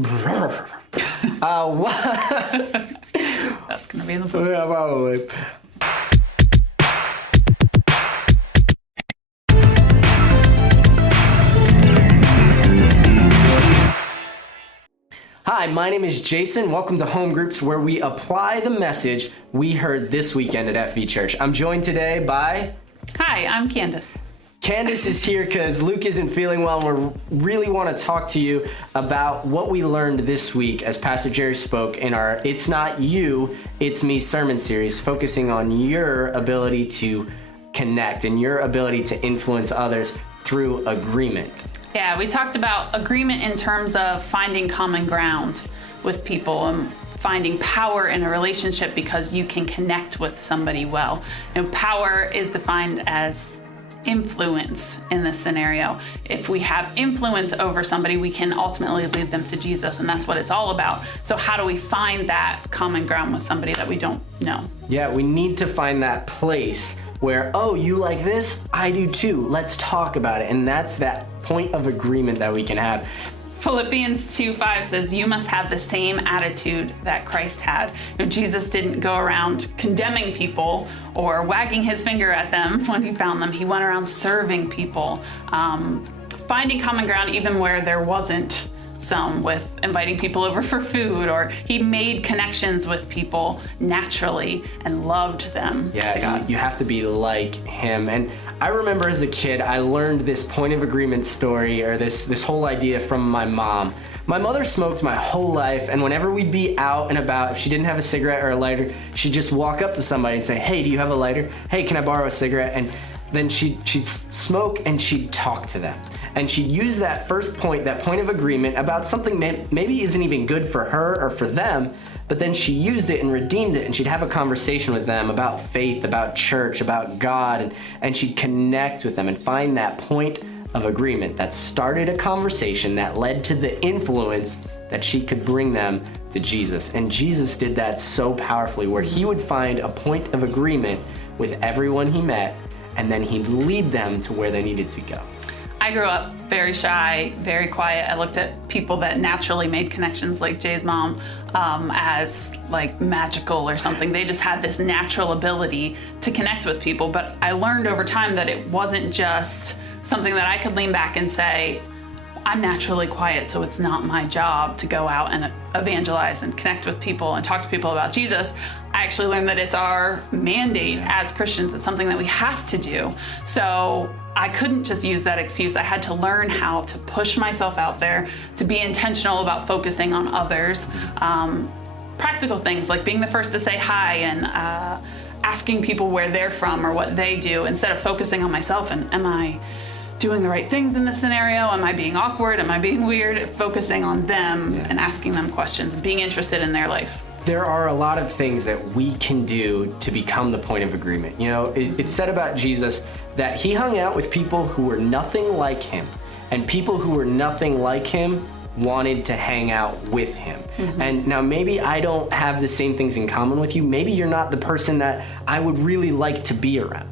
What? That's going to be in the book. Yeah, probably. Hi, my name is Jason. Welcome to Home Groups, where we apply the message we heard this weekend at FV Church. I'm joined today by... Hi, I'm Candace. Candace is here because Luke isn't feeling well, and we really want to talk to you about what we learned this week as Pastor Jerry spoke in our It's Not You, It's Me sermon series, focusing on your ability to connect and your ability to influence others through agreement. Yeah, we talked about agreement in terms of finding common ground with people and finding power in a relationship because you can connect with somebody well. And power is defined as influence in this scenario. If we have influence over somebody, we can ultimately lead them to Jesus, and that's what it's all about. So how do we find that common ground with somebody that we don't know? Yeah, we need to find that place where, oh, you like this? I do too. Let's talk about it. And that's that point of agreement that we can have. Philippians 2:5 says, you must have the same attitude that Christ had. You know, Jesus didn't go around condemning people or wagging his finger at them when he found them. He went around serving people, finding common ground even where there wasn't some, with inviting people over for food, or he made connections with people naturally and loved them. Yeah, you have to be like him. And I remember as a kid, I learned this point of agreement story, or this whole idea from my mom. My mother smoked my whole life, and whenever we'd be out and about, if she didn't have a cigarette or a lighter, she'd just walk up to somebody and say, hey, do you have a lighter? Hey, can I borrow a cigarette? And then she'd smoke and she'd talk to them. And she'd use that first point, that point of agreement about something that maybe isn't even good for her or for them, but then she used it and redeemed it, and she'd have a conversation with them about faith, about church, about God, and she'd connect with them and find that point of agreement that started a conversation that led to the influence that she could bring them to Jesus. And Jesus did that so powerfully, where he would find a point of agreement with everyone he met, and then he'd lead them to where they needed to go. I grew up very shy, very quiet. I looked at people that naturally made connections, like Jay's mom, as like magical or something. They just had this natural ability to connect with people. But I learned over time that it wasn't just something that I could lean back and say, I'm naturally quiet, so it's not my job to go out and evangelize and connect with people and talk to people about Jesus. I actually learned that it's our mandate as Christians. It's something that we have to do. So I couldn't just use that excuse. I had to learn how to push myself out there, to be intentional about focusing on others. Practical things like being the first to say hi and asking people where they're from or what they do, instead of focusing on myself and am I doing the right things in this scenario? Am I being awkward? Am I being weird? Focusing on them and asking them questions, being interested in their life. There are a lot of things that we can do to become the point of agreement. You know, it's said about Jesus that he hung out with people who were nothing like him, and people who were nothing like him wanted to hang out with him. Mm-hmm. And now maybe I don't have the same things in common with you. Maybe you're not the person that I would really like to be around,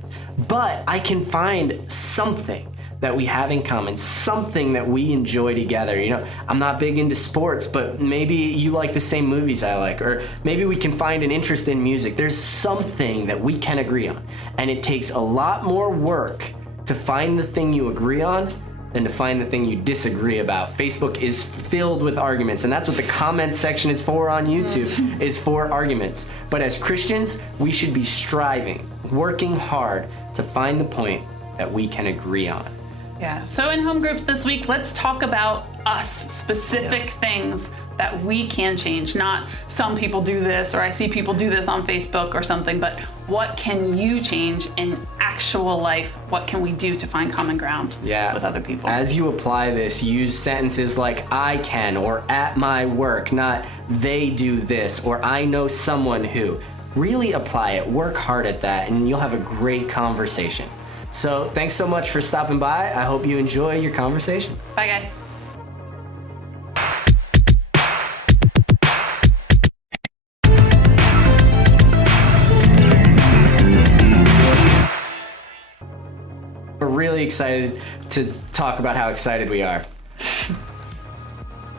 but I can find something that we have in common, something that we enjoy together. You know, I'm not big into sports, but maybe you like the same movies I like, or maybe we can find an interest in music. There's something that we can agree on, and it takes a lot more work to find the thing you agree on than to find the thing you disagree about. Facebook is filled with arguments, and that's what the comments section is for on YouTube, is for arguments. But as Christians, we should be striving, working hard to find the point that we can agree on. Yeah, so in home groups this week, let's talk about us, specific things that we can change. Not some people do this, or I see people do this on Facebook or something, but what can you change in actual life? What can we do to find common ground with other people? As you apply this, use sentences like I can, or at my work, not they do this, or I know someone who. Really apply it, work hard at that, and you'll have a great conversation. So thanks so much for stopping by. I hope you enjoy your conversation. Bye, guys. We're really excited to talk about how excited we are.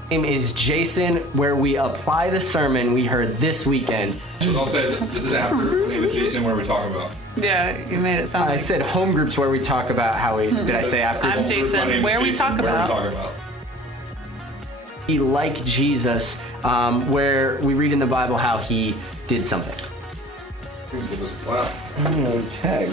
name is Jason, where we apply the sermon we heard this weekend. So don't say that this is after the name is Jason, where we talk about. Yeah, you made it sound I like said home groups where we talk about how we, did I say after? I'm Jason, where we talk about. He like Jesus, where we read in the Bible how he did something. Wow. Tag.